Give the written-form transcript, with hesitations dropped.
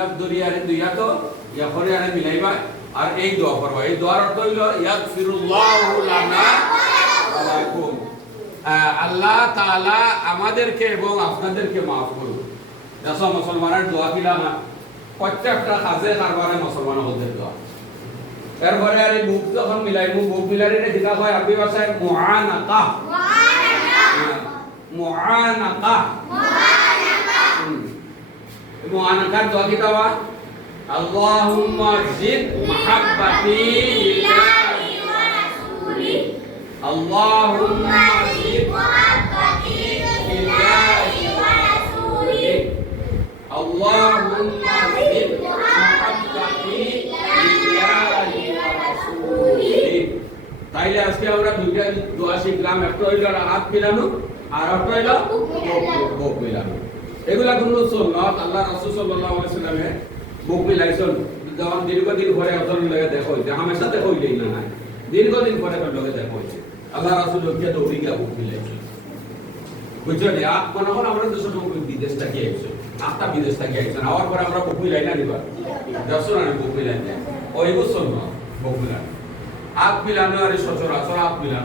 হাত দরিয়ারে দুই হাত ইয়া করে আরে মিলাইবা আর এই দোয়া করবা এই দোয়ার অর্থ হইল ইয়াগফিরুল্লাহু লানা ওয়া লাকুম আল্লাহ তাআলা আমাদেরকে এবং আপনাদেরকে maaf করুন দেখো মুসলমানের দোয়া কিলা না প্রত্যেকটা কাজে কারবারে মুসলমান হতে দোয়া এরপরে আর এই মুখ যখন মিলাই মুখ মিলাইলে যেটা হয় আরবি ভাষায় মুআনাকা মুআনাকা মুআনাকার দোয়া কি দাও আল্লাহুম্মা জিদ মাহাব্বাতি লিল্লাহি ওয়া রাসূলি আল্লাহুম্মা জিদ মাহাব্বাতি লিল্লাহি ওয়া রাসূলি আল্লাহুম্মা জিদ মাহাব্বাতি লিল্লাহি ওয়া রাসূলি তাইলে আজকে আমরা দুইটা দোয়া শিখলাম একটা হইল হাত মিলানো আর একটা হইল বুক মিলানো এগুলা কোন সুন্নাত আল্লাহ রাসূল সাল্লাল্লাহু আলাইহি ওয়াসাল্লামে বুক মিলাইছেন যখন দীর্ঘদিন পরে অতন লাগে দেখো যে হামেশা দেখো হইলেই না না দীর্ঘদিন পরে লগে দেখো হইছে আল্লাহ রাসূল কে দৌড়ি গিয়া বুক মিলাইছেন বুঝছো নি আপ মনে হয় আমরা দেশ থেকে বিদেশ থেকে আইছো আপটা বিদেশ থেকে আইছেন আওয়ার পরে আমরা বুক মিলাই না দিবা দর্শন আর বুক মিলাই না ওই সুন্নাত বুক মিলানো আপ মিলানো আর সচরাচর আপ মিলানো